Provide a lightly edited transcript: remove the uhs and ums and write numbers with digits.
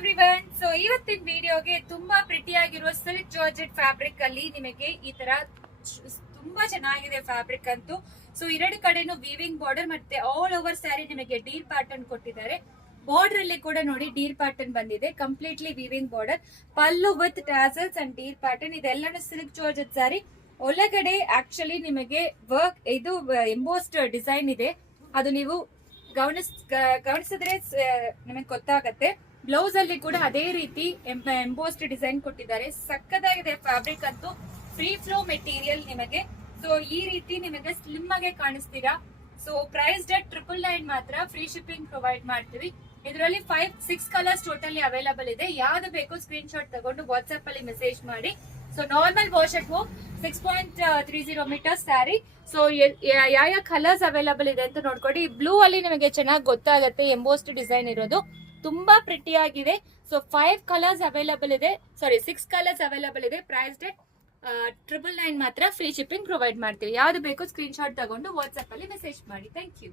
Everyone. So ಇವತ್ತಿನ ವಿಡಿಯೋಗೆ ತುಂಬಾ ಪ್ರಿಟಿ ಆಗಿರುವ ಸಿಲ್ಕ್ ಜಾರ್ಜೆಟ್ ಫ್ಯಾಬ್ರಿಕ್ ಅಲ್ಲಿ ನಿಮಗೆ ಈ ತರ ತುಂಬಾ ಚೆನ್ನಾಗಿದೆ ಫ್ಯಾಬ್ರಿಕ್ ಅಂತೂ. ಸೊ ಎರಡು ಕಡೆನೂ ವೀವಿಂಗ್ ಬಾರ್ಡರ್ ಮತ್ತೆ ಆಲ್ ಓವರ್ ಸ್ಯಾರಿ ನಿಮಗೆ ಡೀರ್ ಪ್ಯಾಟರ್ನ್ ಕೊಟ್ಟಿದ್ದಾರೆ. ಬಾರ್ಡರ್ ಅಲ್ಲಿ ಕೂಡ ನೋಡಿ ಡೀರ್ ಪ್ಯಾಟರ್ನ್ ಬಂದಿದೆ, completely weaving border, pallu with tassels and deer pattern. ಇದೆಲ್ಲಾನು ಸಿಲ್ಕ್ ಜಾರ್ಜೆಟ್ ಸ್ಯಾರಿ. ಒಳಗಡೆ ಆಕ್ಚುಲಿ ನಿಮಗೆ ವರ್ಕ್ ಇದು ಎಂಬೋಸ್ಡ್ ಡಿಸೈನ್ ಇದೆ, ಅದು ನೀವು ಗಮನಿಸಿದ್ರೆ ನಿಮಗೆ ಗೊತ್ತಾಗತ್ತೆ. ಬ್ಲೌಸ್ ಅಲ್ಲಿ ಕೂಡ ಅದೇ ರೀತಿ ಎಂಬೋಸ್ಡ್ ಡಿಸೈನ್ ಕೊಟ್ಟಿದ್ದಾರೆ. ಸಕ್ಕದಾಗಿದೆ ಫ್ಯಾಬ್ರಿಕ್ ಅಂತೂ, ಫ್ರೀ ಫ್ಲೋ ಮೆಟೀರಿಯಲ್ ನಿಮಗೆ. ಸೊ ಈ ರೀತಿ ನಿಮಗೆ ಸ್ಲಿಮ್ ಆಗಿ ಕಾಣಿಸ್ತೀರಾ. ಸೊ ಪ್ರೈಸ್ ಡೇಟ್ 999 ಮಾತ್ರ, ಫ್ರೀ ಶಿಪ್ಪಿಂಗ್ ಪ್ರೊವೈಡ್ ಮಾಡ್ತೀವಿ. ಇದರಲ್ಲಿ 5-6 ಕಲರ್ಸ್ ಟೋಟಲಿ ಅವೈಲಬಲ್ ಇದೆ. ಯಾವ್ದು ಬೇಕು ಸ್ಕ್ರೀನ್ ಶಾಟ್ ತಗೊಂಡು ವಾಟ್ಸ್ಆಪ್ ಅಲ್ಲಿ ಮೆಸೇಜ್ ಮಾಡಿ. So normal wash at home 6.30 meter sari. So ಯಾವ ಕಲರ್ಸ್ ಅವೈಲಬಲ್ ಇದೆ ಅಂತ ನೋಡ್ಕೊಡಿ. ಬ್ಲೂ ಅಲ್ಲಿ ನಿಮಗೆ ಚೆನ್ನಾಗಿ ಗೊತ್ತಾಗತ್ತೆ, ಎಂಬೋಸ್ಡ್ ಡಿಸೈನ್ ಇರೋದು ತುಂಬಾ ಪ್ರಿಟಿ ಆಗಿದೆ. ಸೊ 5 ಕಲರ್ಸ್ ಅವೈಲಬಲ್ ಇದೆ, 6 ಕಲರ್ಸ್ ಅವೈಲಬಲ್ ಇದೆ. ಪ್ರೈಸ್ ಡೇಟ್ 999 ಮಾತ್ರ, ಫ್ರೀ ಶಿಪ್ಪಿಂಗ್ ಪ್ರೊವೈಡ್ ಮಾಡ್ತೀವಿ. ಯಾವ್ದು ಬೇಕು ಸ್ಕ್ರೀನ್ ಶಾಟ್ ತಗೊಂಡು ವಾಟ್ಸ್ಆಪ್ ಅಲ್ಲಿ ಮೆಸೇಜ್ ಮಾಡಿ. Thank you.